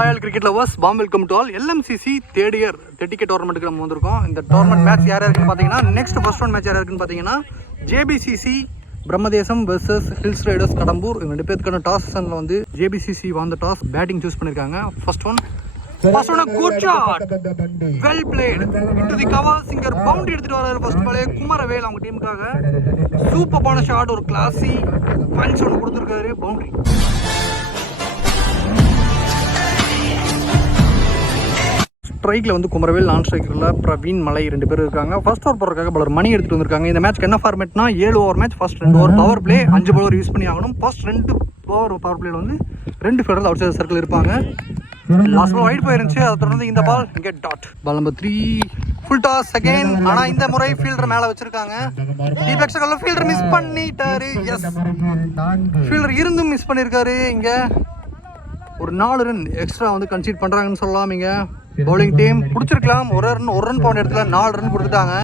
Royal cricket lovers warm welcome to all. LMCC third year dedicate டோர்னமெண்ட்டுக்கு நம்ம வந்திருக்கோம். இந்த டோர்னமெண்ட் மேட்ச் யார் யாருக்குன்னு பார்த்தீங்கன்னா நெக்ஸ்ட் ஃபர்ஸ்ட் ரவுண்ட் மேட்ச் யார் யாருக்குன்னு பார்த்தீங்கன்னா JBCC Brahmadesam versus hills Riders Kadambur. இவங்க 2 பேருக்கான டாஸ் செஷனில் வந்து ஜேபிசிசி வாந்த டாஸ் பேட்டிங் சூஸ் பண்ணியிருக்காங்க. First one good shot, well played into the cover. சிங்கர் பவுண்டரி எடுத்துட்டு வராரு ஃபர்ஸ்ட் பாலே. குமரவேல் அவங்க டீமுக்காக சூப்பரான ஷாட், ஒரு கிளாஸி பஞ்ச் ஒன்று கொடுத்துருக்காரு, பவுண்டரி. ஸ்ட்ரைக்கில் வந்து குமரவேல், நான் ஸ்ட்ரைக்கரில் பிரவீன் மலை 2 பேர் இருக்காங்க. ஃபர்ஸ்ட் ஓவர் போடுறதுக்காக பலர் மணி எடுத்துகிட்டு வந்திருக்காங்க. இந்த மேட்ச்க்கு என்ன ஃபார்மேட்னா 7 over match. First 2 over power play, 5 power use பண்ணி ஆகணும். ஃபர்ஸ்ட் 2 ஓவர் பவர் பிளேல வந்து 2 ஃபீல்டர் அவுட் சைட் சர்க்கிள் இருப்பாங்க. லாஸ்ட் பால் வைட் போயிருந்துச்சு, அதை தொடர்ந்து இந்த பால் இங்கே dot. Ball number 3 full toss again. ஆனால் இந்த முறை ஃபீல்டர் மேலே வச்சிருக்காங்க. டீப் எக்ஸ்ட்ரா ஃபீல்டர் மிஸ் பண்ணிட்டாரு. எஸ், ஃபீல்டர் இருந்தும் மிஸ் பண்ணியிருக்காரு. இங்கே ஒரு 4 ரன் எக்ஸ்ட்ரா வந்து கன்சீட் பண்ணுறாங்கன்னு சொல்லலாம். இங்கே பவுலிங் டீம் பிடிச்சிருக்கலாம். ஒரு ரன் போன இடத்துல 4 ரன் கொடுத்துட்டாங்க.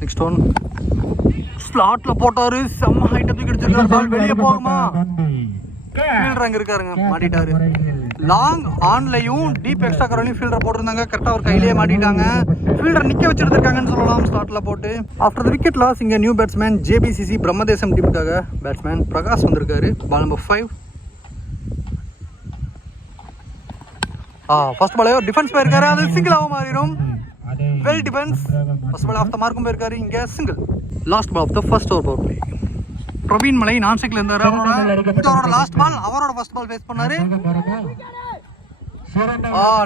நெக்ஸ்ட் ஒன் ஸ்லாட்ல போட்டாரு, செம்ம ஹைட் தூக்கி அடிச்சிருக்காரு. பால் வெளியே போகுமா? ஃபீல்டர் அங்கே இருக்காருங்க, மாட்டிட்டாரு. லாங் ஆன்லையும் டீப் எக்ஸ்ட்ரா கரோலையும் ஃபீல்டர் போட்டிருந்தாங்க. கரெக்டாக ஒரு கையிலேயே மாட்டிட்டாங்க. ஃபீல்டர் நிற்க வச்சிருக்காங்கன்னு சொல்லலாம் ஸ்லாட்ல போட்டு. ஆஃப்டர் த விக்கெட் லாஸ் இங்கே நியூ பேட்ஸ்மேன் ஜேபிசிசி பிரம்மதேசம் டீமுக்காக பேட்ஸ்மேன் பிரகாஷ் வந்திருக்காரு. Ball number 5. ஃபர்ஸ்ட் பாலே டிஃபென்ஸ் போயிருக்காரு, அது சிங்கிளாகவும் மாறிடும். Well defence. First ball of the மார்க்கும் போயிருக்காரு, இங்கே single. Last ball of the first over power play. Praveen மலை நான் ஸ்ட்ரைக்ல இருந்தாரு. அவரோட லாஸ்ட் பால், அவரோட ஃபர்ஸ்ட் பால் ஃபேஸ் பண்ணாரு.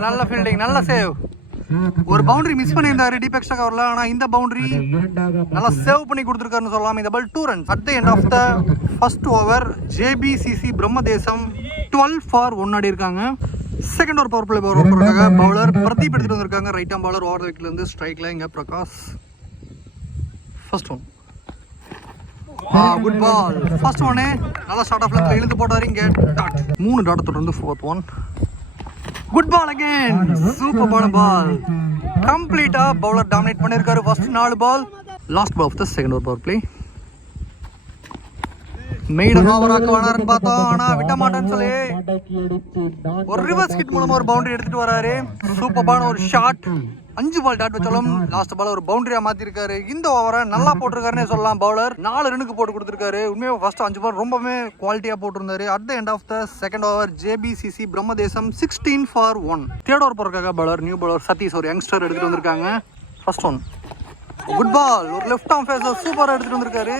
நல்ல ஃபீல்டிங், நல்ல சேவ். ஒரு பவுண்டரி மிஸ் பண்ணியிருந்தாரு டீப் எக்ஸ்ட்ரா கவர்ல. ஆனால் இந்த பவுண்டரி நல்லா சேவ் பண்ணி கொடுத்துருக்காருன்னு சொல்லலாம். இந்த ball 2 runs at the end of the first over. JBCC Brahmadesam 12 for 1 ஆடி இருக்காங்க. செகண்ட் ஓவர் பவர் பிளே போடுறதுக்காக பவுலர் பிரதீப் எடுத்துட்டு வந்திருக்காங்க. ரைட் ஆம் பவுலர் ஓவர் த விக்கெட்ல இருந்து ஸ்ட்ரைக்ல இங்க Prakash. First one good ball. First ஒன்னே நல்ல ஸ்டார்ட் ஆஃப் லெஃப்ட்ல இழுத்து போட்டாரு. இங்க டாட். 3 டாட் தொடர்ந்து fourth one. Good ball again, சூப்பரான பால். கம்ப்ளீட்டா பவுலர் டாமினேட் பண்ணிருக்காரு first 4 ball. Last ball of the second over power play. Maiden ஓவராக்க வேணாருன்னு பார்த்தோம், ஆனா விட்ட மாட்டேன்னு சொல்லி ஒரு ரிவர்ஸ் ஹிட் மூலமா ஒரு பவுண்டரி எடுத்துட்டு வராரு. சூப்பரான ஒரு ஷாட். 5 பால் டாட் வச்சாலும் லாஸ்ட் பால் ஒரு பவுண்டரியா மாத்திருக்காரு. இந்த ஓவரை நல்லா போட்டிருக்காருன்னே சொல்லலாம். பவுலர் 4 ரனுக்கு போட்டு கொடுத்துருக்காரு. உண்மையாக ஃபர்ஸ்ட் 5 பால் ரொம்பவே குவாலிட்டியா போட்டிருந்தாரு. At the end of the second over JBCC Brahmadesam 16 for 1. Third over போறதுக்காக பவுலர் நியூ பவுலர் சதீஷ் ஒரு யங்ஸ்டர் எடுத்துட்டு வந்திருக்காங்க. ஃபர்ஸ்ட் ஒன் குட் பால், ஒரு லெஃப்ட் ஆர்ம் ஃபேஸர் சூப்பரா எடுத்துட்டு வந்திருக்காரு.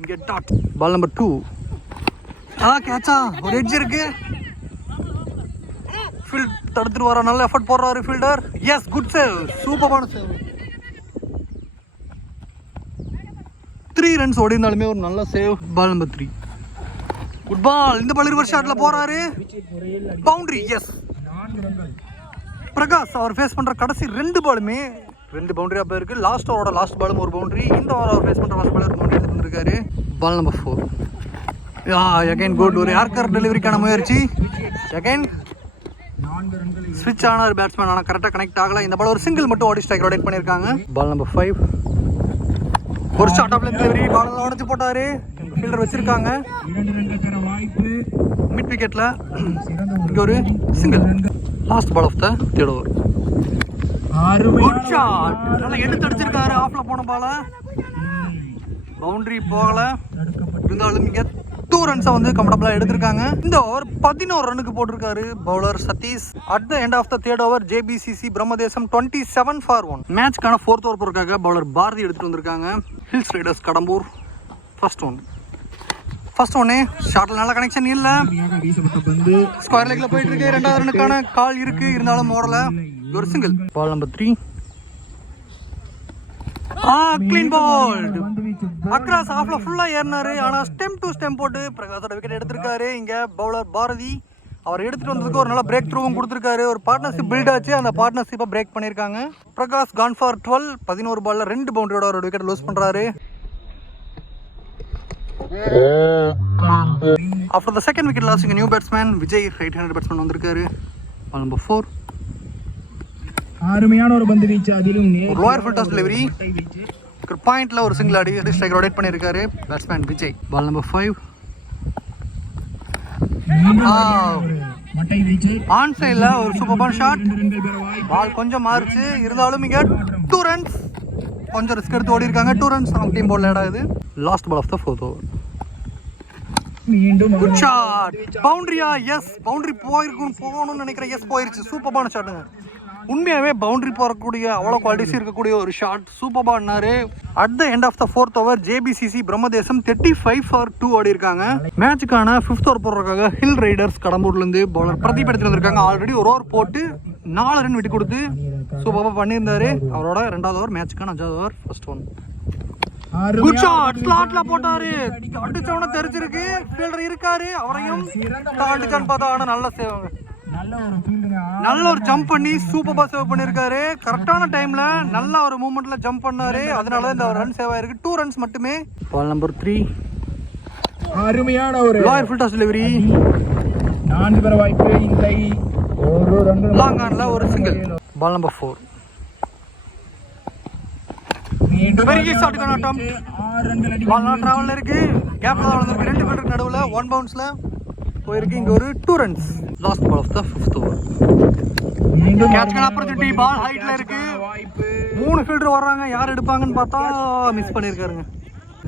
இங்கே டாட். பால் நம்பர் 2 கேட்சா, ஒரு எட்ஜ் இருக்கு. ஃபீல்ட் தடுத்துட்டு வர நல்ல எஃபர்ட் போடுறாரு ஃபீல்டர். எஸ், குட் சேவ், சூப்பரான சேவ். 3 runs ஓடி இருந்தாலுமே ஒரு நல்ல save. Ball number 3 good ball. இந்த பால் ரிவர்ஸ் ஷாட்ல போறாரு, பவுண்டரி. எஸ், பிரகாஷ் அவர் ஃபேஸ் பண்ற கடைசி 2 பாலுமே 2 பவுண்டரியா போயிருக்கு. லாஸ்ட் ஓவரோட லாஸ்ட் பாலும் ஒரு பவுண்டரி. இந்த ஓவர் அவர் ஃபேஸ் பண்ற லாஸ்ட் பால் ஒரு பவுண்டரி எடுத்துட்டு வந்திருக்காரு. Ball number 4 again good. ஒரு ஏர்கர் டெலிவரிக்கான முயற்சி. அகைன் ஸ்விட்ச் ஆன ஒரு பேட்ஸ்மேன், ஆனால் கரெக்டாக கனெக்ட் ஆகல. இந்த பால் ஒரு சிங்கிள் மட்டும் ஓடி ஸ்ட்ரைக் ரொட்டேட் பண்ணியிருக்காங்க. பால் நம்பர் 5 ஒரு ஷார்ட் ஆஃப் டெலிவரி, பால் உடச்சு போட்டாரு. ஃபீல்டர் வச்சிருக்காங்க மிட் விக்கெட்ல. இங்கே ஒரு single. Last ball of the third over. Good shot, நல்லா எடுத்து அடிச்சிருக்காரு. ஆஃப்ல போன பால பவுண்டரி போகல. இருந்தாலும் இங்க 2 runs வந்து கம்ஃபர்டபிளா எடுத்திருக்காங்க. இந்த ஓவர் 11 ரனுக்கு போட்டிருக்காரு bowler Satheesh. At the end of the third over JBCC Brahmadesam 27 for 1. மேட்ச்க்கான 4th ஓவர் போறதுக்காக பவுலர் பாரதி எடுத்துட்டு வந்திருக்காங்க. Hills Riders Kadambur. ஃபர்ஸ்ட் ஒன்னே ஷாட்ல நல்ல கனெக்ஷன் இல்ல. ஸ்கொயர் லெக்ல போயிட்டு இருக்கு. 2வது ரனுக்கான கால் இருக்கு, இருந்தாலும் ஓடல. ஒரு சிங்கிள். பால் நம்பர் 3 கிளீன் பால். அக்ராஸ் ஆஃப்ல ஃபுல்லா ஏறினாரு, ஆனா ஸ்டெம் டு ஸ்டெம் போட்டு பிரகாஷோட விக்கெட் எடுத்திருக்காரு. இங்க பவுலர் பாரதி அவர் எடுத்துட்டு வந்ததுக்கு ஒரு நல்ல பிரேக் த்ரூவும் கொடுத்திருக்காரு. ஒரு பார்ட்னர்ஷிப் பில்ட் ஆச்சு, அந்த பார்ட்னர்ஷிப்பை பிரேக் பண்ணிருக்காங்க. Prakash gone for 12. 11 பால்ல 2 பவுண்டரியோட ஒரு விக்கெட் லூஸ் பண்றாரு. After the second wicket loss இங்க new batsman Vijay right handed batsman வந்திருக்காரு. பால் நம்பர் 4 அருமையான ஒரு பந்து வீச்சு, அதிலும் லோயர் ஃபுல் டாஸ் டெலிவரி. பாயிண்ட்ல ஒரு சிங்கிள் அடி ஸ்ட்ரைக் ரொட்டேட் பண்ணியிருக்காரு batsman Vijay. Ball number 5 on சைடில் ஒரு சூப்பரான ஷாட். பால் கொஞ்சம் மாறுச்சு, இருந்தாலும் இங்கே 2 ரன்ஸ். கொஞ்சம் ரிஸ்க் எடுத்து ஓடி இருக்காங்க. 2 ரன்ஸ் அவங்க டீம் போர்டில் ஆடாது. Last ball of the 4th over. Good shot. பவுண்டரியா? எஸ், பவுண்டரி போகணும்னு நினைக்கிறேன். எஸ், போயிருச்சு. சூப்பரான ஷாட்டுங்க. உண்மையாகவே பவுண்டரி போகக்கூடிய அவ்வளோ குவாலிட்டிஸ் இருக்கக்கூடிய ஒரு ஷாட். சூப்பராக ஆடினாரு. At the end of the 4th over JBCC Brahmadesam 35 for 2 ஆடி இருக்காங்க. மேட்சுக்கான 5th ஓவர் போடுறதுக்காக ஹில் ரைடர்ஸ் கடம்பூர்லேருந்து பவுலர் பிரதீப் எடுத்துட்டு வந்திருக்காங்க. ஆல்ரெடி ஒரு ஓவர் போட்டு 4 ரன் விட்டு கொடுத்து சூப்பராக பண்ணியிருந்தாரு. அவரோட 2வது ஓவர் மேட்சுக்கான 5வது over. First one good shot. ஸ்லாட்ல போட்டாரு. அடிச்சவன தெரிஞ்சிருக்கு. ஃபீல்டர் இருக்காரு, அவரையும் அடிச்சான்னு பார்த்தா ஆனா நல்ல சேவங்க. நல்ல ஒரு ஜம்ப் பண்ணி சூப்பரா சேவ் பண்ணிருக்காரு. கரெக்டான டைம்ல நல்ல ஒரு மூவ்மெண்ட்ல ஜம்ப் பண்ணாரு. அதனால இந்த ரன் சேவ் ஆயிருக்கு. 2 ரன்ஸ் மட்டுமே. Ball number 3. அருமையான ஒரு லாயர் ஃபுல் டாஸ் டெலிவரி. 4 பெற வாய்ப்பு இல்லை. ஒரு ரன் லாங் ஆன்ல ஒரு சிங்கிள். Ball number 4. பெரிய ஷாட்டுக்கான அட்டெம்ப்ட். 6 ரன்கள் அடி. பால் டிராவல்ல இருக்கு. கேப்ல வந்திருக்கு. 2 ஃபீல்டருக்கு நடுவுல 1 பவுன்ஸ்ல போயிருக்கு. இங்க ஒரு 2 runs. Last ball of the 5th over. கேட்ச்க்கான ஆப்பர்ச்சுனிட்டி. பால் ஹைட்ல இருக்கு. 3 ஃபீல்டர் வர்றாங்க. யார் எடுப்பாங்கன்னு பார்த்தா மிஸ் பண்ணிருக்காருங்க.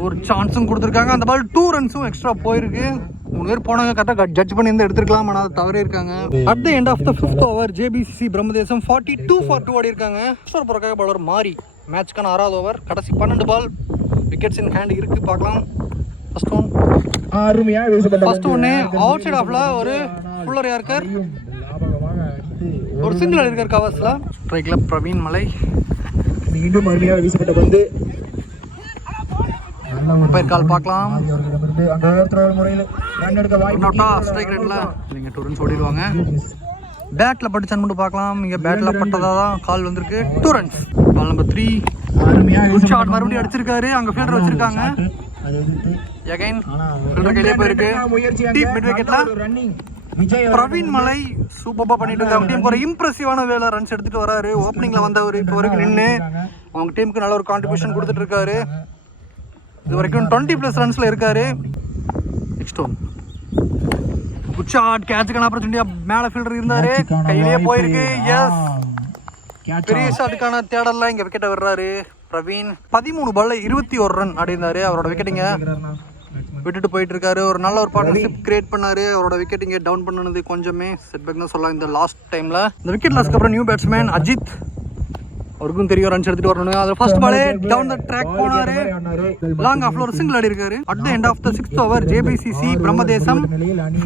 ஒரு சான்ஸும் கொடுத்துருக்காங்க. அந்த பால் 2 ரன்ஸும் எக்ஸ்ட்ரா போயிருக்கு. 3 பேர் போனாங்க. கரெக்டாக ஜட்ஜ் பண்ணி இருந்து எடுத்துருக்கலாம். ஆனால் அது தவறே இருக்காங்க. At the end of the 5th over JBCC Brahmadesam 42 for 2 ஆடி இருக்காங்க. ஃபர்ஸ்ட் போறக்காக பவுலர் மாறி. மேட்ச்க்கான 6வது ஓவர். கடைசி 12 பால். விக்கெட்ஸ் இன் ஹேண்ட் இருக்கு. பார்க்கலாம். ஃபர்ஸ்ட் ஒன் அருமையா வீசப்பட்ட ஃபர்ஸ்ட் ஒன்னு அவுட் சைட் ஆஃப்ல ஒரு ஃபுல்லர் யார்கர் ஒரு சிங்கிள் அடிக்கார் கவர்ஸ்ல. ஸ்ட்ரைக்ல பிரவீன் மலை. மீண்டும் அருமையா வீசப்பட்ட பந்து. பைர் கால் பார்க்கலாம். அந்த த்ரோல் முறையில் ரன் எடுக்க வாய்ப்பு. நோட்டா ஸ்ட்ரைக் ரேட்ல நீங்க 2 ரன்ஸ் ஓடிடுவாங்க. பேட்ல பட்டுச்சான்னு மட்டும் பார்க்கலாம். இங்க பேட்ல பட்டதா தான் கால் வந்திருக்கு. 2 ரன்ஸ். பால் நம்பர் 3. அருமையா குட் ஷாட். மறுபடியும் அடிச்சிருக்காரு. அங்க ஃபீல்டர் வச்சிருக்காங்க. எகைன் ஃபீல்டர் கையிலே போயிருக்கு. டீப் மிட் விக்கெட்ல பிரவீன் மலை சூப்பரா பண்ணிட்டு இருக்காங்க. டீமுக்கு ஒரு இம்ப்ரெசிவான வேலை ரன்ஸ் எடுத்துட்டு வராரு. ஓப்பனிங்ல வந்தவர் இப்போ வரைக்கும் நின்று அவங்க டீமுக்கு நல்ல ஒரு கான்ட்ரிபியூஷன் கொடுத்துட்டு இருக்காரு. இது வரைக்கும் 20+ ரன்ஸ்ல இருக்காரு. Next one good shot. கேட்சுக்கான ஆப்பர்ச்சுனிட்டியா மேல ஃபீல்டர் இருந்தாரு. கையிலேயே போயிருக்கு. எஸ், பெரிய ஷாட்டுக்கான தேடல்ல இங்க விக்கெட்டை விடுறாரு பிரவீன். 13 பால்ல 21 ரன் அடைந்தாரு. அவரோட விக்கெட்டிங்க விட்டுட்டு போயிட்டு இருக்காரு. ஒரு நல்ல ஒரு பார்ட்னர்ஷிப் கிரியேட் பண்ணாரு. அவரோட விக்கெட்டிங்க டவுன் பண்ணது கொஞ்சமே செட்பேக் தான் சொல்லலாம் இந்த லாஸ்ட் டைம்ல. இந்த விக்கெட் லாஸ்க்கு அப்புறம் நியூ பேட்ஸ்மேன் அஜித். அவருக்கும் தெரியும் ரன்ஸ் எடுத்துட்டு வரணும். அதுல ஃபர்ஸ்ட் பாலே டவுன் த ட்ராக் போனாரு. லாங் ஆஃப்ல ஒரு சிங்கிள் அடி இருக்காரு. At the end of the 6th over JBCC Brahmadesam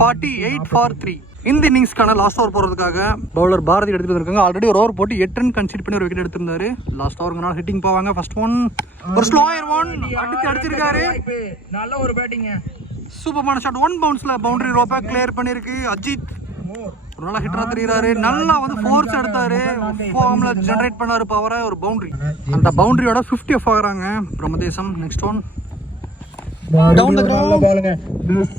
48 for 3. இந்த இன்னிங்ஸ்க்கான லாஸ்ட் ஓவர் போறதுக்காக பவுலர் பாரதி எடுத்துட்டு வந்திருக்காங்க. ஆல்ரெடி ஒரு ஓவர் போட்டு 8 ரன் கன்சிட் பண்ணி ஒரு விக்கெட் எடுத்திருந்தாரு. லாஸ்ட் ஓவருக்கு ஹிட்டிங் போவாங்க. ஃபர்ஸ்ட் ஒன் ஒரு ஸ்லோயர் ஒன் அடிச்சிருக்காரு. நல்ல ஒரு பேட்டிங். சூப்பரான ஷாட். 1 பவுன்ஸ்ல பவுண்டரி ரோப்பை கிளியர் பண்ணிருக்கு அஜித். ஒரு நல்ல ஹிட்டரா தெரியுறாரு. நல்லா வந்து ஃபோர்ஸ் எடுத்தாரு. ஃபார்ம்ல ஜெனரேட் பண்ணாரு பவரை. ஒரு பவுண்டரி. அந்த பவுண்டரியோட 50 ஆஃப் ஆகுறாங்க Brahmadesam. Next one down the ground.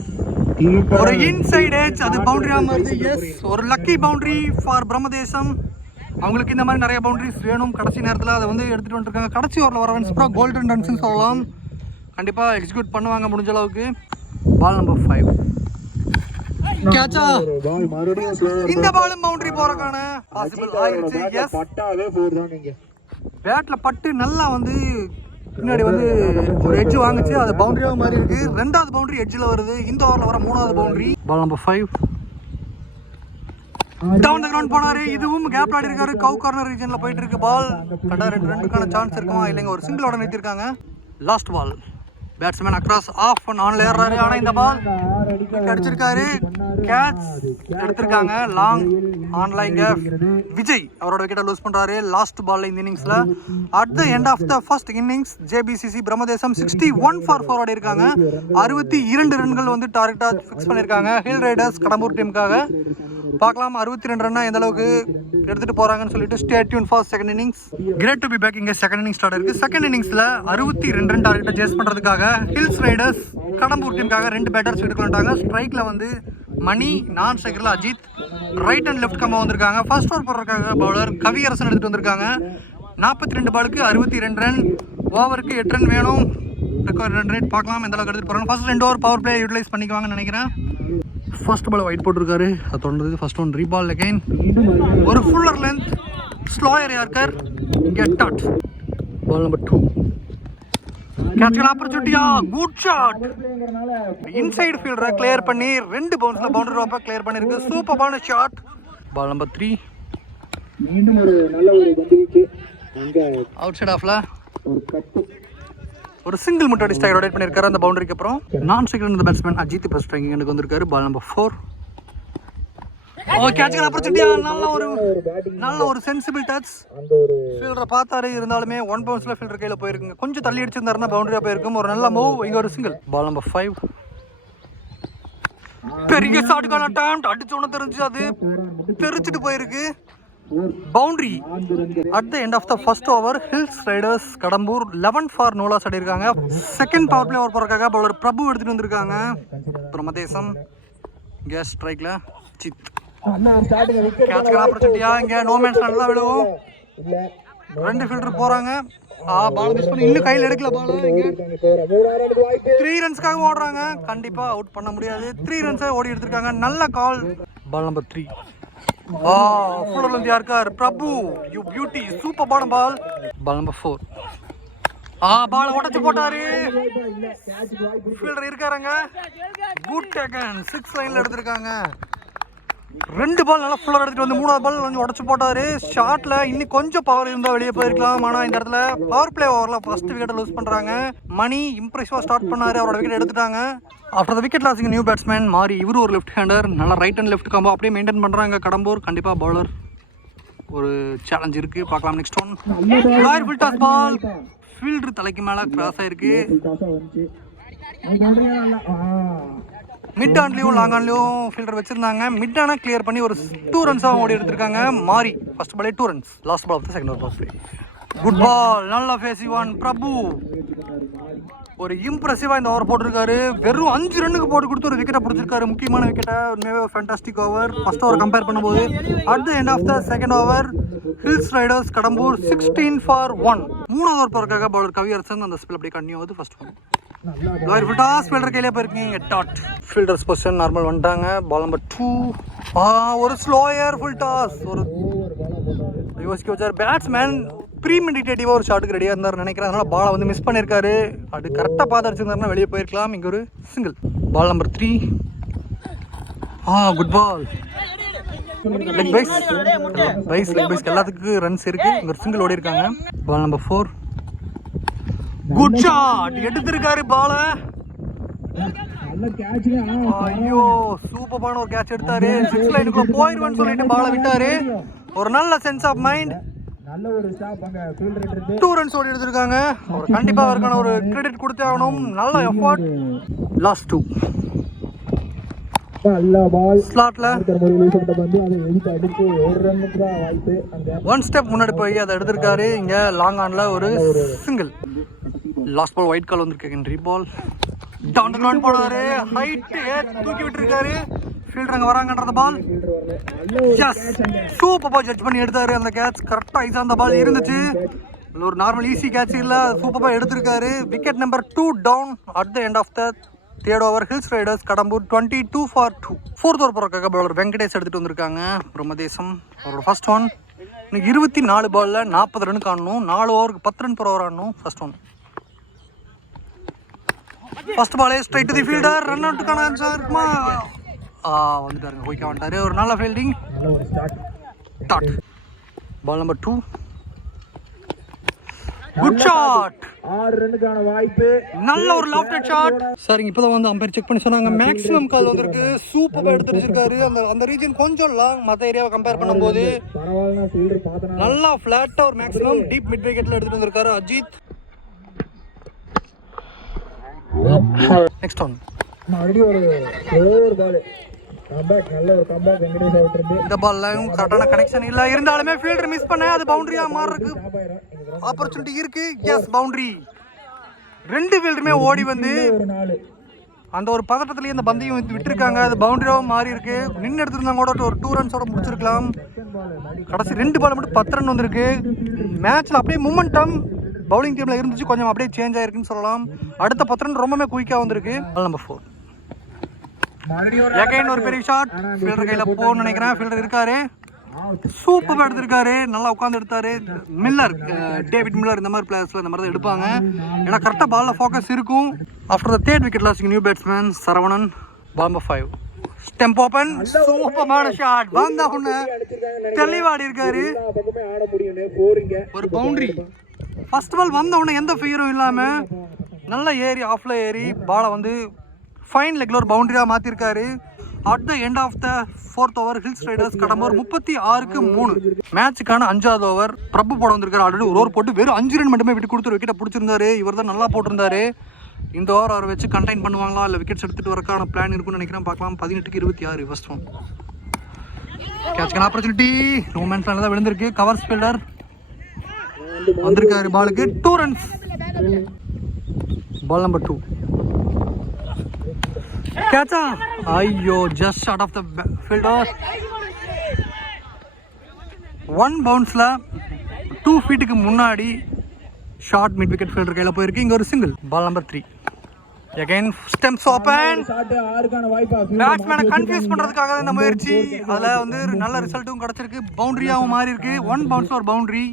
ஒரு இன்சைட் எட்ஜ். அது பவுண்டரியா மாறுது. எஸ், ஒரு லக்கி பவுண்டரி ஃபார் பிரம்மதேசம். அவங்களுக்கு இந்த மாதிரி நிறைய பவுண்டரிஸ் வேணும். கடைசி நேரத்தில் அதை வந்து எடுத்துட்டு வந்துருக்காங்க. கடைசி ஓவரில் வர ரன்ஸ் அப்புறம் கோல்டன் ரன்ஸ்னு சொல்லலாம். கண்டிப்பாக எக்ஸிக்யூட் பண்ணுவாங்க முடிஞ்ச அளவுக்கு. Ball number 5. கேட்சா. இந்த பாலும் பவுண்டரி போறக்கான பாசிபிள் ஆயிருச்சு. எஸ், பேட்ல பட்டு நல்லா வந்து பின்னாடி வந்து ஒரு எட்ஜ் வாங்குச்சு. அது பவுண்டரியாக மாதிரி இருக்கு. 2வது பவுண்டரி எட்ஜில் வருது. இந்த ஓவரில் வர 3வது boundary. Ball number 5 down the ground போனாரு. இதுவும் கேப் ஆடி இருக்காரு. கவ் கார்னர் ரீஜன்ல போயிட்டு இருக்கு. பால் கரெக்டா 2 ரன்னுக்கான சான்ஸ் இருக்குமா இல்லைங்க. ஒரு சிங்கிளோட நிறுத்திருக்காங்க. Last ball. Batsman across off and ஆன்ல ஏறாரு. ஆனா இந்த பால் அடிச்சிருக்காரு. கேட்ச் எடுத்திருக்காங்க. லாங் ஆன்லைங்க விஜய் அவரோட விக்கெட்டை லூஸ் பண்றாரு லாஸ்ட் பால்ல இந்த இன்னிங்ஸ்ல. At the end of the first innings JBCC Brahmadesam 61 for 4 ஆடி இருக்காங்க. 62 ரன்கள் வந்து டார்கெட்டா ஃபிக்ஸ் பண்ணிருக்காங்க ஹில் ரைடர்ஸ் கடம்பூர் டீமுக்காக. பார்க்கலாம் 62 ரன்னா எந்த அளவுக்கு எடுத்துட்டு போறாங்கன்னு சொல்லிட்டு. Stay tuned for second innings. Great to be back. இங்க செகண்ட் இன்னிங்ஸ் ஸ்டார்ட் இருக்கு. செகண்ட் இன்னிங்ஸ்ல 62 ரன் டார்கெட்டை சேஸ் பண்றதுக்காக ஹில்ஸ் ரைடர்ஸ் கடம்பூர் டீமுக்காக 2 பேட்டர்ஸ் எடுத்துட்டாங்க. ஸ்ட்ரைக்ல வந்து மணி, நான் ஸ்ட்ரைக்கர்ல அஜித், ரைட் அண்ட் லெஃப்ட் கம்பா வந்திருக்காங்க. ஃபர்ஸ்ட் ஓவர் போடுறதுக்காக பவுலர் கவியரசன் எடுத்துட்டு வந்திருக்காங்க. 42 பாலுக்கு 62 ரன். ஓவருக்கு 8 ரன் வேணும். ரெக்கார்ட் ரன் ரேட் பார்க்கலாம் எந்த அளவுக்கு எடுத்துட்டு போறாங்க. First 2 over power play utilise பண்ணிக்குவாங்கன்னு நினைக்கிறேன். ஃபர்ஸ்ட் பால் ஒயிட் போட்டிருக்காரு. அது தொடர்ந்து ஃபர்ஸ்ட் ஒன் ரீபால் அகைன். ஒரு fuller length slower yorker get dot. Ball number 2. Catch ஆப்பர்ச்சுனிட்டியா, குட் ஷாட். இன்சைடு ஃபீல்டரை கிளியர் பண்ணி 2 பவுன்ஸ்ல பவுண்டரி ரோப்பை கிளியர் பண்ணிருக்கு. சூப்பரான ஷாட். பால் நம்பர் 3. மீண்டும் ஒரு நல்ல ஒரு பந்துவீச்சு. அங்க அவுட் சைட் ஆஃப்ல ஒரு கட்டு ஒரு சிங்கிள் முட்டை அடிச்சு ரொட்டேட் பண்ணியிருக்காரு அந்த பவுண்டரிக்கு அப்புறம். நான் ஸ்ட்ரைக்கர் இருந்த பேட்ஸ்மேன் அஜித் இப்போ ஸ்ட்ரைக்கிங் எனக்கு வந்திருக்காரு. Ball number 4. கேட்ச் ஆப்பர்ச்சுனிட்டியா, நல்ல ஒரு சென்சிபிள் டச். அந்த ஒரு ஃபீல்டரை பார்த்தாரு, இருந்தாலுமே 1 பவுன்ஸ்ல ஃபீல்டர் கையில் போயிருக்குங்க. கொஞ்சம் தள்ளி அடிச்சிருந்தாருன்னா பவுண்டரியா போயிருக்கும். ஒரு நல்ல மூவ். இங்க ஒரு சிங்கிள். Ball number 5. பெரிய ஷாட்டுக்கான அட்டெம்ப்ட். அடிச்சோன்னு தெரிஞ்சு அது தெரிச்சிட்டு போயிருக்கு. Boundary. At the end of the first over hills Riders Kadambur 11 for நோலா அடிருக்காங்க. செகண்ட் பவர் பிளே ஓவர் போறதுக்காக பவுலர் பிரபு எடுத்துட்டு வந்திருக்காங்க. பிரமதேசம் கேஸ் ஸ்ட்ரைக்ல சித். கேட்ச் ஆப்பர்ச்சுனிட்டியா, இங்க நோ மேன்ஸ் நல்லா விழுவும். 2 ஃபீல்டர் போறாங்க. பால் மிஸ் பண்ணி இன்னும் கையில் எடுக்கல. பால் 3 ரன்ஸ்க்காக ஓடுறாங்க. கண்டிப்பா அவுட் பண்ண முடியாது. 3 ரன்ஸை ஓடி எடுத்திருக்காங்க. நல்ல call. Ball number 3. Fuller length yorker Prabhu, you beauty, super பாடம் பால். பால் நம்பர் 4. பால் உடைச்சு போட்டாரு. ஃபீல்டர் இருக்காருங்க. Good taken. 6 லைன்ல எடுத்திருக்காங்க. 2 பால் நல்லா ஃபுல்லர் எடுத்துட்டு வந்து 3வது பால் கொஞ்சம் உடச்சு போட்டாரு. ஷாட்ல இன்னும் கொஞ்சம் பவர் இருந்தா வெளியே போயிருக்கலாம். ஆனா இந்த இடத்துல பவர் பிளே ஓவர்ல ஃபர்ஸ்ட் விக்கெட் லூஸ் பண்றாங்க. மணி இம்ப்ரெசிவா ஸ்டார்ட் பண்ணாரு. அவரோட விக்கெட் எடுத்துட்டாங்க. After the wicket losing new batsman மாறி. இவரு ஒரு லெஃப்ட் ஹேண்டர். நல்லா ரைட் அண்ட் லெஃப்ட் காம்போ அப்படியே மெயின்டைன் பண்றாங்க கடம்பூர். கண்டிப்பா பவுலர் ஒரு சேலஞ்ச் இருக்கு. பார்க்கலாம். நெக்ஸ்ட் ஒன் லாயர் ஃபுல் டாஸ் பால். ஃபீல்டர் தலைக்கு மேல கிராஸ் ஆயிருக்கு. மிட் ஆன்லயும் லாங் ஆன்லயும் ஃபீல்டர் வச்சிருந்தாங்க. மிட் ஆனா கிளியர் பண்ணி ஒரு 2 ரன்ஸா ஓடி எடுத்திருக்காங்க. மாறி ஃபர்ஸ்ட் பாலே 2 runs. Last ball of the second over ball. Good ball. நல்ல ஃபேசிவ் ஒன். பிரபு ஒரு இம்ப்ரெசிவா இந்த ஓவர் போட்டிருக்காரு. வெறும் 5 ரன்னுக்கு போட்டு கொடுத்து ஒரு விக்கெட்டை பிடிச்சிருக்காரு. முக்கியமான விக்கெட்டை. உண்மையாவே fantastic over. First over compare பண்ணும்போது. At the end of the second over hills Riders Kadambur 16 for 1. 3வது ஓவர் போறதுக்காக பவுலர் கவியரசன் அந்த ஸ்பெல் அப்படியே கன்டினியூ ஆகுது. ஃபர்ஸ்ட் ஒன் லாயர் ஃபுல் டாஸ். ஃபீல்டர் கையிலே போயிருக்கீங்க. டாட். ஃபீல்டர்ஸ் பொசிஷன் நார்மல் வந்துட்டாங்க. Ball number 2. ஒரு ஸ்லோயர் ஃபுல் டாஸ். ஒரு யோசிக்க வச்சார் பேட்ஸ்மேன். ப்ரீமெடிடேட்டிவா ஒரு ஷாட்டுக்கு ரெடியா இருந்தார் நினைக்கிறேன். அதனால பாலை வந்து மிஸ் பண்ணிருக்காரு. அது கரெக்டா பார்த்து அடிச்சிருந்தாருன்னா வெளியே போயிருக்கலாம். இங்க ஒரு single. Ball number 3. Good ball. Leg byes. Leg byes எல்லாத்துக்கும் ரன்ஸ் இருக்கு. இங்க ஒரு சிங்கிள் ஓடி இருக்காங்க. Ball number 4. Good shot. எடுத்திருக்காரு பால. ஐயோ சூப்பரான ஒரு கேட்ச் எடுத்தாரு. 6 லைனுக்குள்ள போயிருவேன்னு சொல்லிட்டு பாலை விட்டாரு. ஒரு நல்ல சென்ஸ் ஆஃப் மைண்ட். நல்ல ஒரு ஸ்டாப். அங்க ஃபீல்டர் இருந்து 2 ரன்ஸ் ஓடி எடுத்திருக்காங்க. ஒரு கண்டிப்பா அவருக்கான ஒரு கிரெடிட் கொடுத்தே ஆகணும். நல்ல எஃபோர்ட். லாஸ்ட் 2 நல்ல பால் ஸ்லாட்ல வந்து அதை எதுக்கு அடிச்சு 1 ரன்னுக்கு தான் வாய்ப்பு. அந்த 1 ஸ்டெப் முன்னாடி போய் அதை எடுத்திருக்காரு. இங்க லாங் ஆன்ல ஒரு சிங்கிள். லாஸ்ட் பால் ஒயிட் கால் வந்திருக்கு. ரீபால் டவுன் தி கிரவுண்ட் போனாரு. ஹைட் தூக்கி விட்டுருக்காரு. ஃபீல்டர் அங்க வராங்கன்ற பால். எஸ் சூப்பரா ஜட்ஜ் பண்ணி எடுத்தாரு அந்த கேட்ச். கரெக்டா ஐஸா அந்த பால் இருந்துச்சு. ஒரு நார்மல் ஈஸி கேட்ச் இல்ல. சூப்பரா எடுத்திருக்காரு. Wicket number 2 down at the end of the third over hills Riders Kadambur 22 for 2. 4th over போறதுக்காக பவுலர் வெங்கடேஷ் எடுத்துட்டு வந்திருக்காங்க. பிரம்மதேசம் அவரோட ஃபர்ஸ்ட் ஒன். இன்னைக்கு 24 பால்ல 40 ரன் காணணும். 4 ஓவருக்கு 10 ரன் per over ஆடணும். First one. ஃபர்ஸ்ட் பாலே straight to the fielder. Run அவுட்டுக்கான ஆன்சர் இருக்குமா? வந்துட்டாருங்க. குயிக்கா வந்துட்டாரு. ஒரு நல்ல ஃபீல்டிங். நல்ல ஒரு start. Dot. Ball number 2. Good shot. 6 ரன்னுக்கான வாய்ப்பு. நல்ல ஒரு லாஃப்டட் ஷாட். சரிங்க, இப்போதான் வந்து அம்பையர் செக் பண்ணி சொன்னாங்க மேக்ஸிமம் கால் வந்திருக்கு. சூப்பரா எடுத்து வச்சிருக்காரு. அந்த ரீஜன் கொஞ்சம் லாங் மற்ற ஏரியாவை கம்பேர் பண்ணும்போது. பரவாயில்ல. ஃபீல்டர் பார்த்தனா நல்லா ஃபிளாட்டா ஒரு மேக்ஸிமம் டீப் மிட் விக்கெட்ல எடுத்துட்டு வந்திருக்காரு அஜித். நெக்ஸ்ட் ஒன் மறுபடியும் ஒரு ஸ்லோவர் பால். கம்பேக். நல்ல ஒரு கம்பேக் வெங்கடேஷ் அவுட்ருந்து. இந்த பால்லையும் கரெக்டான கனெக்ஷன் இல்ல. இருந்தாலுமே ஃபீல்டர் மிஸ் பண்ண அது பவுண்டரியா மாறதுக்கு ஆப்பர்ச்சுனிட்டி இருக்கு. S boundary. 2 ஃபீல்டருமே ஓடி வந்து அந்த ஒரு பதட்டத்திலேயே அந்த பந்தையும் விட்டுருக்காங்க. அது பவுண்டரியாவும் மாறி இருக்கு. நின்று எடுத்துருந்தாங்க கூட ஒரு 2 ரன்ஸோட முடிச்சிருக்கலாம். கடைசி 2 பால் மட்டும் 10 ரன் வந்திருக்கு. மேட்ச்ல அப்படியே மூமெண்டம் பவுலிங் டீம்ல இருந்துச்சு. கொஞ்சம் அப்படியே சேஞ்ச் ஆயிருக்குன்னு சொல்லலாம். அடுத்த 10 ரன் ரொம்பவே குயிக்கா வந்திருக்கு. பால் நம்பர் 4. எகைன் ஒரு பெரிய ஷாட். ஃபீல்டர் கையில போன்னு நினைக்கிறேன். ஃபீல்டர் இருக்காரு, சூப்பராக எடுத்திருக்காரு, நல்லா உட்காந்து எடுத்தாரு. மில்லர், டேவிட் மில்லர் இந்த மாதிரி பிளேயர்ஸ்ல இந்த மாதிரி தான் எடுப்பாங்க, ஏன்னா கரெக்டாக பாலில் ஃபோக்கஸ் இருக்கும். After the third wicket lasting new batsman Saravanan. Ball number 5, stump open, சூப்பரான ஷாட். வந்தா ஒன்று தெளிவாடி இருக்காரு, ஒரு பவுண்டரி. ஃபர்ஸ்ட் பால் வந்த உடனே எந்த ஃபிகரும் இல்லாமல் நல்லா ஏறி ஆஃப்ல ஏறி பாலை வந்து ஃபைன் லெக்ல ஒரு பவுண்டரியாக மாற்றிருக்காரு. At the end of the 4th over hills Riders Kadambur 36க்கு 3. மேட்சுக்கான 5வது ஓவர் பிரபு போட வந்திருக்காரு. ஆல்ரெடி ஒரு ஓவர் போட்டு வெறும் 5 ரன் மட்டுமே விட்டு கொடுத்து விக்கெட்டை பிடிச்சிருந்தாரு. இவர் தான் நல்லா போட்டிருந்தாரு. இந்த ஓவர் அவரை வச்சு கண்டெயின் பண்ணுவாங்களா இல்லை விக்கெட்ஸ் எடுத்துகிட்டு வரக்கான பிளான் இருக்குன்னு நினைக்கிறேன். பார்க்கலாம். 18க்கு 26 ஃபர்ஸ்ட் ஒன். கேட்ச்க்கான ஆப்பர்ச்சுனிட்டி நோ மேன்ஸ் லேண்ட்ல தான் விழுந்திருக்கு. கவர்ஸ் ஃபீல்டர் வந்திருக்காரு, பாலுக்கு 2 runs. பால் நம்பர் 2, கேட்சா, ஐயோ just short of the fielder. 1 பவுன்ஸ்ல 2 ஃபீட்டுக்கு முன்னாடி ஷார்ட் மிட் விக்கெட் ஃபீல்டர் கையில் போயிருக்கு. இங்கே ஒரு single. Ball number 3, again stumps open. பேட்ஸ்மேனை கன்ஃபியூஸ் பண்றதுக்காக இந்த முயற்சி, அதுல வந்து நல்ல ரிசல்ட்டும் கிடைச்சிருக்கு, பவுண்டரியாவும் மாறி இருக்கு. 1 பவுன்ஸ் ஒரு பவுண்டரி.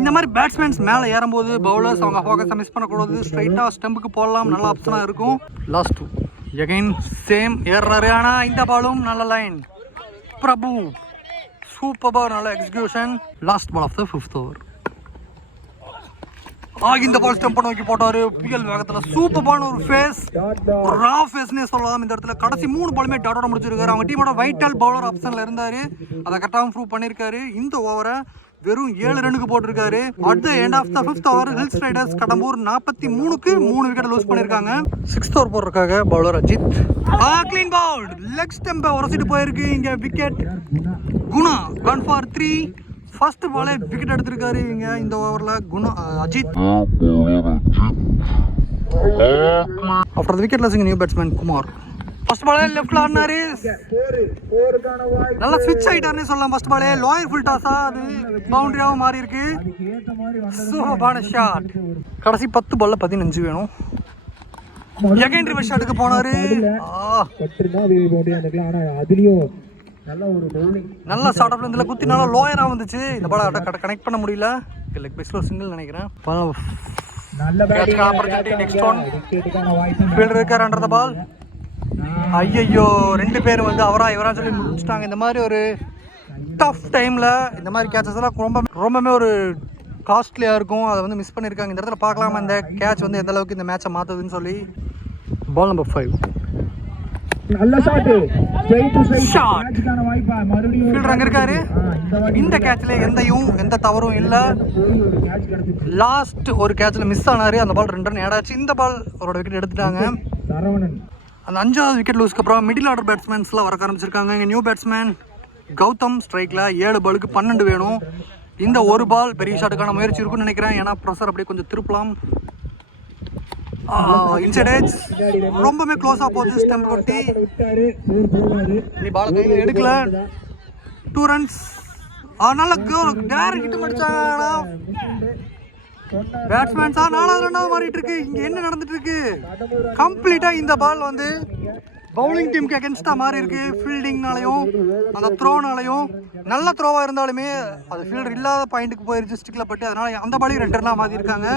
இந்த மாதிரி பேட்ஸ்மேன்ஸ் மேலே ஏறும்போது பவுலர்ஸ் அவங்க ஃபோக்கஸை மிஸ் பண்ணக்கூடாது, ஸ்ட்ரைட்டா ஸ்டெம்புக்கு போடலாம், நல்ல ஆப்ஷனா இருக்கும். லாஸ்ட் 2, அகைன் சேம் ஏறாரு, ஆனா இந்த பாலும் நல்ல லைன். பிரபு சூப்பரா நல்ல execution. Last ball of the 5th over. இந்த பால் ஸ்டெம்ப் நோக்கி போட்டாரு புயல் வேகத்துல. சூப்பரான ஒரு ஃபேஸ், ஒரு ரா ஃபேஸ்னே சொல்லலாம். இந்த இடத்துல கடைசி 3 பாலுமே டாட்டோட முடிச்சிருக்காரு. அவங்க டீமோட வைட்டல் பவுலர் ஆப்ஷன்ல இருந்தாரு, அதை கரெக்டாகவும் ப்ரூவ் பண்ணிருக்காரு. இந்த ஓவரை வெறும் 7 ரன்னுக்கு போட்டிருக்காரு. At the end of the 5th over hills Riders Kadambur 43க்கு 3 விக்கெட் லூஸ் பண்ணிருக்காங்க. 6th ஓவர் போடுறதுக்காக bowler Ajith. Clean bowl, leg ஸ்டெம்பை உரசிட்டு போயிருக்கு. இங்க wicket. Guna gone for 3. First பாலே விக்கெட் எடுத்திருக்காரு இங்க இந்த ஓவர்ல Guna Ajith. After the wicket losing new batsman Kumar. First பாலே லெஃப்ட்ல ஆடினாரு, நல்லா ஸ்விட்ச் ஆயிட்டாருன்னு சொல்லலாம். ஃபர்ஸ்ட் பாலே லோயர் ஃபுல் டாஸா அது பவுண்டரியாவும் மாறி இருக்கு. சூப்பரான ஷாட். கடைசி 10 பால்ல 15 வேணும். அகைன் ரிவர்ஸ் ஷாட்டுக்கு போனாரு. நல்ல ஸ்டார்ட் அப்ல இருந்துல குத்தி நல்லா லோயரா வந்துச்சு. இந்த பால் கனெக்ட் பண்ண முடியல. லெக் பைஸ்ல சிங்கிள் நினைக்கிறேன். நல்ல batting opportunity. Next one fielder இருக்கார் அண்டர் தி பால். ஐயோ 2 பேர் வந்து அவரா இவரா சொல்லி முடிச்சிட்டாங்க. இந்த மாதிரி ஒரு டஃப் டைம்ல இந்த மாதிரி கேட்சஸ் எல்லாம் ரொம்பவே ஒரு காஸ்ட்லியா இருக்கும். அதை வந்து மிஸ் பண்ணிருக்காங்க. இந்த இடத்துல பார்க்கலாமா இந்த கேட்ச் வந்து எந்த அளவுக்கு இந்த மேட்சை மாத்துதுன்னு சொல்லி. பால் நம்பர் 5, நல்ல ஷாட். ஃபீல்டர் அங்க இருக்காரு. இந்த கேட்ச்ல எந்த தவறும் இல்ல. லாஸ்ட் ஒரு கேட்ச்ல மிஸ் ஆனாரு. அந்த பால் 2 ரன் ஆட் ஆச்சு. இந்த பால் அவரோட விக்கெட் எடுத்துட்டாங்க. அந்த 5வது விக்கெட் லூஸ்க்கு அப்புறம் மிடில் ஆர்டர் பேட்ஸ்மேன்ஸ்லாம் வர ஆரம்பிச்சிருக்காங்க. இங்கே நியூ பேட்ஸ்மேன் கௌதம் ஸ்ட்ரைக்ல 7 பாலுக்கு 12 வேணும். இந்த ஒரு பால் பெரிய ஷாட்டுக்கான முயற்சி இருக்குன்னு நினைக்கிறேன். ஏன்னா ப்ரெஷர் அப்படியே கொஞ்சம் திருப்பலாம். இன்சைட் எட்ஜ் ரொம்பவே க்ளோஸா போகுது. ஸ்டெம்ப் கொட்டி நீ பால் கையில எடுக்கல. 2 runs. நல்ல டேரக்ட் ஹிட் அடிச்சாங்கடா பேட்ஸ்மேன்ஸா. 4வது ரன்னாவது மாறிட்டு இருக்கு. இங்க என்ன நடந்துட்டு இருக்கு? கம்ப்ளீட்டா இந்த பால் வந்து பவுலிங் டீமுக்கு அகேன்ஸ்டா மாறி இருக்கு. ஃபீல்டிங்னாலையும் அந்த த்ரோனாலையும் நல்ல த்ரோவா இருந்தாலுமே அது ஃபீல்டர் இல்லாத பாயிண்ட்டுக்கு போயிருச்சு ஸ்டிக்ல பட்டு. அதனால அந்த பாலையும் 2 ரன்னா மாத்தி இருக்காங்க.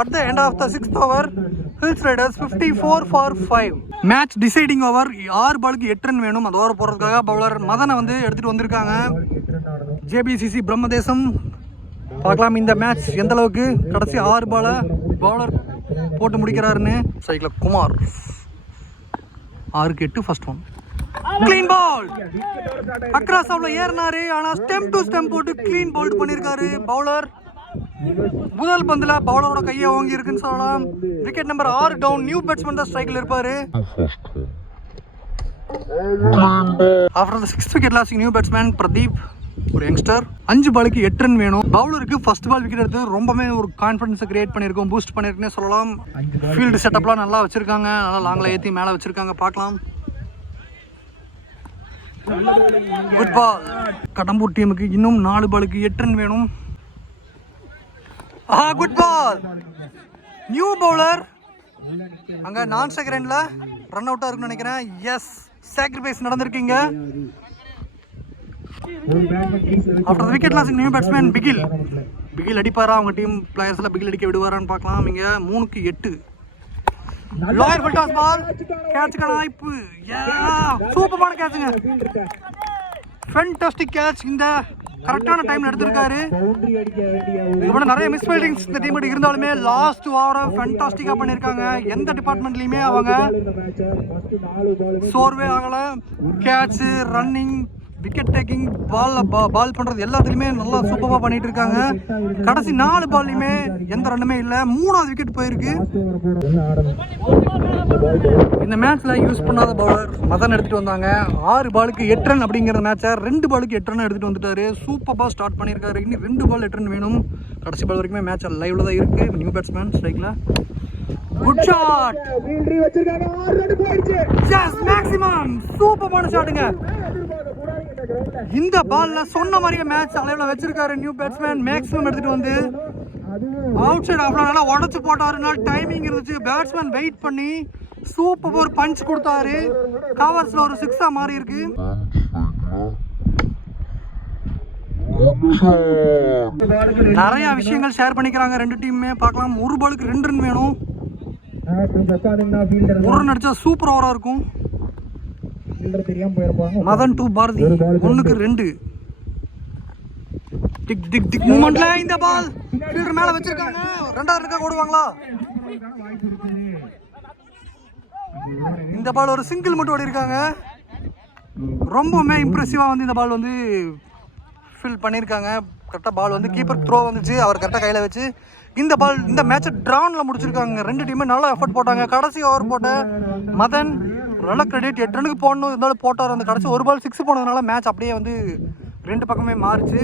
At the end of the 6th over hills riders 54 for 5. Match deciding over. 6 பாலுக்கு 8 ரன் வேணும். அந்த ஓவர் போடுறதுக்காக பவுலர் மதனை வந்து எடுத்துட்டு வந்திருக்காங்க. ஜேபிசிசி பிரம்மதேசம். பார்க்கலாம் இந்த மேட்ச் எந்த அளவுக்கு கடைசி 6 பாலை பவுலர் போட்டு முடிக்கிறாருன்னு. சைக்கிள் குமார் 6க்கு 8 first one. Clean ball. Across ஆஃப்ல ஏறினாரு, ஆனா ஸ்டெம்ப் டு ஸ்டெம்ப் போட்டு க்ளீன் பவுல்ட் பண்ணிருக்காரு பவுலர். முதல் பந்துல பவுலரோட கையை ஓங்கி இருக்குன்னு சொல்லலாம். Wicket number 6 down. New batsman தான் ஸ்ட்ரைக்ல இருப்பாரு. After the 6th wicket lasting new batsman Pradeep, ஒரு யங்ஸ்டர். 5 பாலுக்கு 8 ரன் வேணும். பவுலருக்கு ஃபர்ஸ்ட் பால் விக்கெட் எடுத்து ரொம்பவே ஒரு கான்ஃபிடன்ஸை கிரியேட் பண்ணியிருக்கோம், பூஸ்ட் பண்ணியிருக்குன்னே சொல்லலாம். ஃபீல்டு செட்டப்லாம் நல்லா வச்சிருக்காங்க, நல்லா லாங்கில் ஏற்றி மேலே வச்சிருக்காங்க. பார்க்கலாம். குட் பால். கடம்பூர் டீமுக்கு இன்னும் 4 பாலுக்கு 8 ரன் வேணும். குட் பால். நியூ பவுலர் அங்கே நான் செகண்ட்ல ரன் அவுட்டாக இருக்குன்னு நினைக்கிறேன். எஸ், சாக்ரிஃபைஸ் நடந்திருக்கீங்க. After wicket loss new batsman பிகில் அடிப்பாரா? அவங்க டீம் பிளேயர்ஸ்ல பிகில் அடிக்க விடுவாரான்னு பார்க்கலாம். இங்க 3-8 லாயர் ஃபுல்டாஸ் பால், கேட்சுக்கான வாய்ப்பு. சூப்பரான கேட்சுங்க, ஃபேண்டாஸ்டிக் கேட்ச். இந்த கரெக்டான டைம்ல எடுத்திருக்காரு. இவட நிறைய மிஸ் ஃபீல்டிங்ஸ் இந்த டீம் இருந்தாலுமே லாஸ்ட் ஓவரை ஃபேண்டாஸ்டிக்கா பண்ணிருக்காங்க. எந்த டிபார்ட்மெண்ட்லயுமே அவங்க சோர்வே ஆகல. கேட்ச், ரன்னிங், விக்கெட் டேக்கிங், பால் பண்றது எல்லாத்துலயுமே நல்லா சூப்பரா பண்ணிட்டு இருக்காங்க. கடைசி 4 பால்லையுமே எந்த ரன்னுமே இல்ல. 3வது விக்கெட் போயிருக்கு. இந்த மேட்ச்ல யூஸ் பண்ணாத பவுலர் மதன் எடுத்துட்டு வந்தாங்க. 6 பாலுக்கு 8 ரன் அப்படிங்கிற மேட்சை 2 பாலுக்கு 8 ரன் எடுத்துட்டு வந்துட்டாரு. சூப்பரா ஸ்டார்ட் பண்ணிருக்காரு. இன்னும் 2 பால் 8 ரன் வேணும். கடைசி பால் வரைக்குமே மேட்ச் லைவ்ல தான் இருக்கு. நியூ பேட்ஸ்மேன் ஸ்ட்ரைக்ல. குட் ஷாட், வச்சிருக்காங்க. 6 ரன் போயிடுச்சு. எஸ், மேக்ஸிமம் சூப்பரான ஷாட்டுங்க. இந்த பால்ல சொன்ன மாதிரியே மேட்ச் அளவுல வச்சிருக்காரு நியூ பேட்ஸ்மேன். மேக்ஸிமம் எடுத்துட்டு வந்து அவுட் சைடு அவ்வளோ நல்லா உடச்சு போட்டாருனால டைமிங் இருந்துச்சு. பேட்ஸ்மேன் வெயிட் பண்ணி சூப்பர் ஒரு பஞ்ச் கொடுத்தாரு. கவர்ஸ்ல ஒரு 6-ஆ மாறி இருக்கு. நிறைய விஷயங்கள் ஷேர் பண்ணிக்கிறாங்க ரெண்டு டீமுமே. பார்க்கலாம். 1 பாலுக்கு 2 ரன் வேணும். 1 ரன் அடிச்சா சூப்பர் ஓவரா இருக்கும். மதன் 2 பாரதி 1க்கு 2. டிக் டிக் டிக் மூமெண்ட்ல இந்த பால் ஃபீல்டர் மேல வச்சிருக்காங்க. 2வது ரன்னுக்கு ஓடுவாங்களா? இந்த பால் ஒரு சிங்கிள் மட்டும் ஓடி இருக்காங்க. ரொம்பவுமே இம்ப்ரெசிவா வந்து இந்த பால் வந்து ஃபில் பண்ணியிருக்காங்க. கரெக்டாக பால் வந்து கீப்பர் த்ரோ வந்துச்சு. அவர் கரெக்டாக கையில் வச்சு இந்த பால் இந்த மேட்சை ட்ரானில் முடிச்சிருக்காங்க. 2 டீமே நல்லா எஃபர்ட் போட்டாங்க. கடைசி ஓவர் போட்ட மதன் நல்ல கிரெடிட். 8 ரனுக்கு போடணும் இருந்தாலும் போட்டார். அந்த கடைசி 1 பால் 6 போனதுனால மேட்ச் அப்படியே வந்து 2 பக்கமே மாறிச்சு.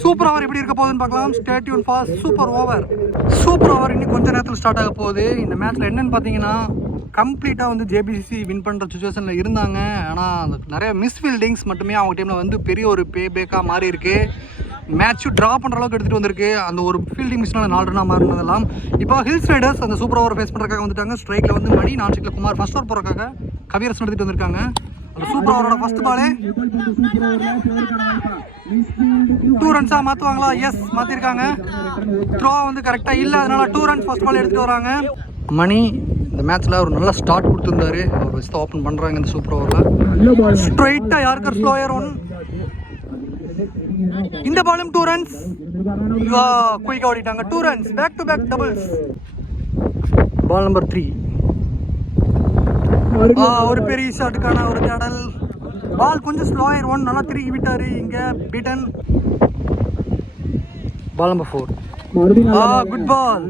சூப்பர் ஓவர் எப்படி இருக்க போகுதுன்னு பார்க்கலாம். Stay tuned for super over. Super over இன்னும் கொஞ்சம் நேரத்தில் ஸ்டார்ட் ஆக போகுது. இந்த மேட்ச்சில் என்னென்னு பார்த்தீங்கன்னா கம்ப்ளீட்டாக வந்து ஜேபிசிசி வின் பண்ணுற சுச்சுவேஷனில் இருந்தாங்க. ஆனால் நிறைய மிஸ் ஃபீல்டிங்ஸ் மட்டுமே அவங்க டீமில் வந்து பெரிய ஒரு பேக்காக மாறி இருக்கு. மேட்ச்சு ட்ரா பண்ணுற அளவுக்கு எடுத்துகிட்டு வந்திருக்கு. அந்த ஒரு ஃபீல்டிங் மிஸ்னால 4 ரன்னாக மாறினதெல்லாம். இப்போ ஹில்ஸ் ரைடர்ஸ் அந்த சூப்பர் ஓவர் ஃபேஸ் பண்ணுறதுக்காக வந்துட்டாங்க. ஸ்ட்ரைக்கில் வந்து மணி, நான் ஸ்ட்ரைக்கில் குமார். ஃபர்ஸ்ட் ஓவர் போகிறக்காக கவியரசன் எடுத்துகிட்டு வந்திருக்காங்க. அந்த சூப்பர் ஓவரோட ஃபர்ஸ்ட் பாலே 2 ரன்ஸாக மாற்றுவாங்களா? எஸ், மாற்றிருக்காங்க. த்ரோ வந்து கரெக்டாக இல்லை, அதனால 2 ரன்ஸ் ஃபர்ஸ்ட் பால் எடுத்துகிட்டு வராங்க. மணி இந்த மேட்ச்சில் ஒரு நல்ல ஸ்டார்ட் கொடுத்துருந்தாரு. அவர் வச்சு தான் ஓப்பன் பண்ணுறாங்க இந்த சூப்பர் ஓவரில். ஸ்ட்ரைட்டாக யாருக்கர் ஸ்லோயர் 1. இந்த பாலும் 2 ரன்ஸ். குயிக்காக ஓடிட்டாங்க. 2 runs, back to back doubles. Ball number 3. ஒரு பெரிய ஷாட்டுக்கான ஒரு தேடல். பால் கொஞ்சம் ஸ்லோயர் 1 நல்லா திருக்கி விட்டாரு. இங்கே beaten. Ball number 4. Good ball.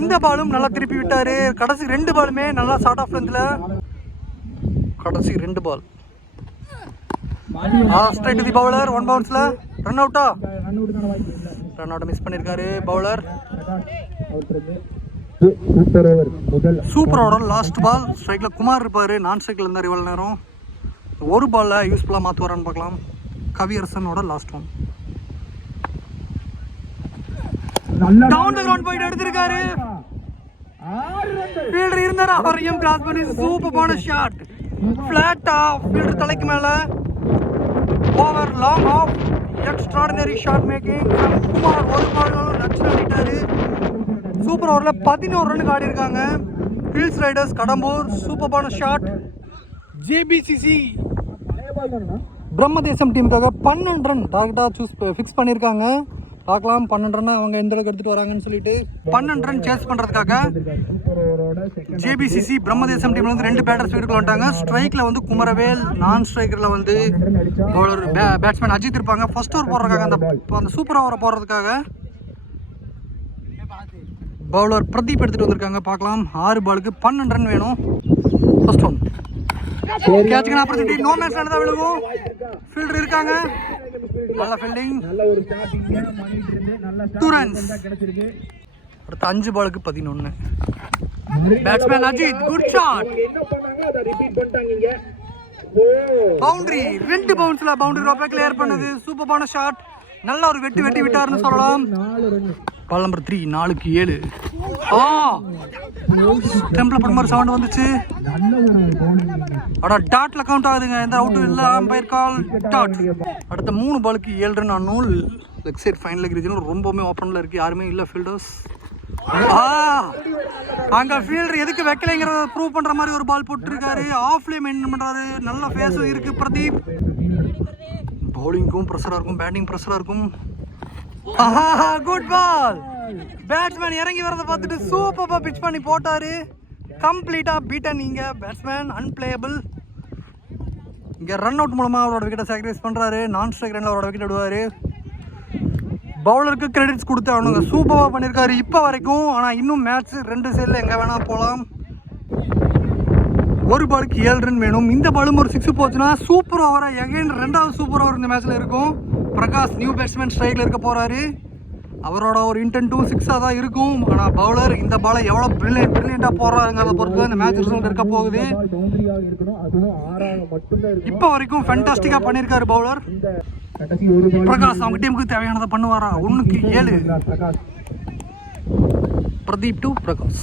இந்த பாலும் நல்லா திருப்பி விட்டாரு. கடைசி 2 பாலுமே நல்லா ஷார்ட் ஆஃப் லென்த்ல. கடைசி 2 ball straight to the bowler. 1 பவுன்ஸ்ல ரன் அவுட்டா? ரன் அவுட் மிஸ் பண்ணிருக்காரு bowler. Super over last ball. ஸ்ட்ரைக்ல குமார் இருப்பாரு. நான் ஸ்ட்ரைக்ல இருந்தார் இவ்வளவு நேரம். 1 பால்ல யூஸ்ஃபுல்லா மாத்துவாரான்னு பார்க்கலாம். கவியரசனோட last one. Down the ground போயிட்டு எடுத்திருக்காரு. ஃபீல்டர் இருந்தாரு, அவரையும் கிராஸ் பண்ணி சூப்பரான ஷாட். ஃபிளாட்டா ஃபீல்டர் தலைக்கு மேல. Over long off. Extraordinary shot making Kumar. 1 ball நச்சு ஆடிட்டாரு. சூப்பர் ஓவரில் 11 ரன்னுக்கு ஆடி இருக்காங்க ஹில்ஸ் ரைடர்ஸ் கடம்பூர். சூப்பரான ஷாட். ஜேபிசிசி பிரம்மதேசம் டீமுக்காக 12 ரன் டார்கெட்டாக ஃபிக்ஸ் பண்ணியிருக்காங்க. பார்க்கலாம் 12 ரன் அவங்க எந்த அளவுக்கு எடுத்துகிட்டு வராங்கன்னு சொல்லிட்டு. 12 ரன் சேஸ் பண்ணுறதுக்காக ஜேபிசிசி பிரம்மதேசம் டீமில் வந்து 2 பேட்டர்ஸ் வீட்டுக்குள்ள வந்துட்டாங்க. ஸ்ட்ரைக்கில் வந்து குமரவேல், நான் ஸ்ட்ரைக்கரில் வந்து பவுலர் பேட்ஸ்மேன் அஜித் இருப்பாங்க. ஃபர்ஸ்ட் ஓவர் போடுறதுக்காக அந்த சூப்பர் ஓவரை போடுறதுக்காக பவுலர் பிரதீப் எடுத்துகிட்டு வந்திருக்காங்க. பார்க்கலாம். 6 பாலுக்கு 12 ரன் வேணும். ஃபர்ஸ்ட் ஒன் கேட்சுக்கு ஆப்பர்ச்சுனிட்டி. நோ மேட்ச் தான் விழுகும். ஃபீல்டர் இருக்காங்க. நல்ல ஃபீல்டிங். 2 ரன்ஸ். அடுத்த 5 பாலுக்கு 11. Batsman Ajith. Good shot. Boundary. 2 பவுன்ஸ்ல பவுண்டரி ரோப்பை கிளியர் பண்ணது. சூப்பரான ஷாட். நல்ல ஒரு வெட்டி விட்டாருன்னு சொல்லலாம். 4 ரன். பால் நம்பர் 3 4க்கு 7. டெம்பிள் போட மாதிரி சவுண்ட் வந்துச்சு. நல்ல ஒரு bowling. அட டாட்ல கவுண்ட் ஆகுதுங்க. எந்த அவுட்டும் இல்லை. Umpire call dot. அடுத்த 3 பாலுக்கு 7 ரன் ஆனும். Leg side final leg region ரொம்பவுமே ஓப்பனில் இருக்குது. யாருமே இல்லை ஃபீல்டர்ஸ். அங்க ஃபீல்டர் எதுக்கு வைக்கலைங்கிறத ப்ரூவ் பண்ற மாதிரி ஒரு பால் போட்டுருக்காரு. ஆஃப்லேயே மெயின்டைன் பண்றாரு. நல்ல ஃபேஸும் இருக்கு பிரதீப். பவுலிங்கும் ப்ரெஷரா இருக்கும், பேட்டிங் ப்ரெஷரா இருக்கும். குட் பால். பேட்ஸ்மேன் இறங்கி வரதை பார்த்துட்டு சூப்பராக பிச் பண்ணி போட்டாரு. கம்ப்ளீட்டா பீட்டன். இங்க பேட்ஸ்மேன் அன்பிளேயபிள். இங்க ரன் அவுட் மூலமா அவரோட விக்கெட்டை சாக்ரிஃபைஸ் பண்றாரு. நான் ஸ்ட்ரைக் ரன்ல அவரோட விக்கெட் விடுவாரு. பவுலருக்கு கிரெடிட்ஸ் கொடுத்து அவனுங்க சூப்பராக பண்ணியிருக்காரு இப்போ வரைக்கும். ஆனால் இன்னும் மேட்ச் 2 சைடில் எங்கே வேணால் போகலாம். ஒரு பாலுக்கு 7 ரன் வேணும். இந்த பாலும் ஒரு 6 போச்சுன்னா சூப்பர் ஓவராக எகைன் 2வது சூப்பர் ஓவர் இந்த மேட்ச்சில் இருக்கும். பிரகாஷ் நியூ பேட்ஸ்மேன் ஸ்ட்ரைக்கில் இருக்க போகிறாரு. அவரோட ஒரு இன்டென்ட்டும் 6ஆக தான் இருக்கும். ஆனால் பவுலர் இந்த பாலை எவ்வளோ பிரில்லியண்ட்டாக போடுறாருங்கிறத பொறுத்து இந்த மேட்ச் ரிசல்ட் இருக்க போகுது. இப்போ வரைக்கும் ஃபேண்டாஸ்டிக்காக பண்ணியிருக்காரு பவுலர் பிரகாஷ். அவங்க டீமுக்கு தேவையானதை பண்ணுவாரா? 1க்கு 7. பிரதீப் டு பிரகாஷ்.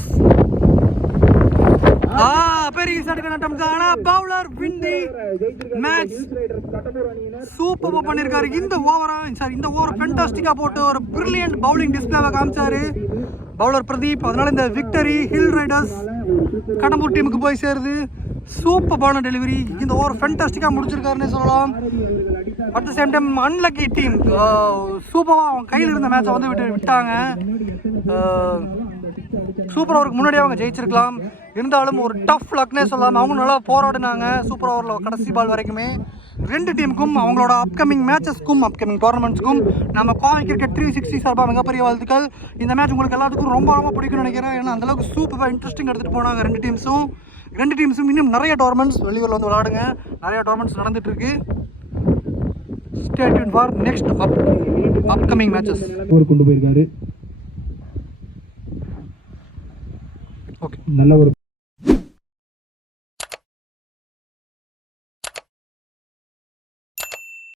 பெரிய சடுக்கட்டம் தானா. Bowler win the match. சூப்பரா பண்ணிருக்காரு. இந்த ஓவர் ஃபேண்டாஸ்டிக்கா போட்டு ஒரு பிரில்லியன்ட் பவுலிங் டிஸ்ப்ளேவை காமிச்சாரு பவுலர் பிரதீப். அதனால இந்த விக்டரி ஹில் ரைடர்ஸ் கடம்பூர் டீமுக்கு போய் சேருது. சூப்பரான டெலிவரி. இந்த ஓவர் ஃபேண்டாஸ்டிக்கா முடிச்சிருக்காருன்னு சொல்லலாம். At the same time unlucky team சூப்பராக அவன் கையில் இருந்த மேட்சை வந்து விட்டாங்க. சூப்பர் ஓவருக்கு முன்னாடியே அவங்க ஜெயிச்சிருக்கலாம். இருந்தாலும் ஒரு டஃப் லக்னே சொல்லலாம். அவங்க நல்லா போராடினாங்க சூப்பர் ஓவரில் கடைசி பால் வரைக்குமே. 2 டீமுக்கும் அவங்களோட அப்கமிங் மேட்சஸ்க்கும் அப்கமிங் டோர்னமெண்ட்ஸ்க்கும் நம்ம கோவை கிரிக்கெட் 360 சார்பாக மிகப்பெரிய வாழ்த்துக்கள். இந்த மேட்ச் உங்களுக்கு எல்லாத்துக்கும் ரொம்ப பிடிக்கும்னு நினைக்கிறேன். ஏன்னா அந்தளவுக்கு சூப்பராக இன்ட்ரெஸ்டிங் எடுத்துகிட்டு போனாங்க 2 டீம்ஸும். இன்னும் நிறைய டோர்னமெண்ட்ஸ் வெளியூரில் வந்து விளையாடுங்க. நிறைய டோர்னமெண்ட்ஸ் நடந்துகிட்ருக்கு. Stay tuned for next upcoming matches. கொண்டு போயிருக்காரு. ஓகே, நல்ல ஒரு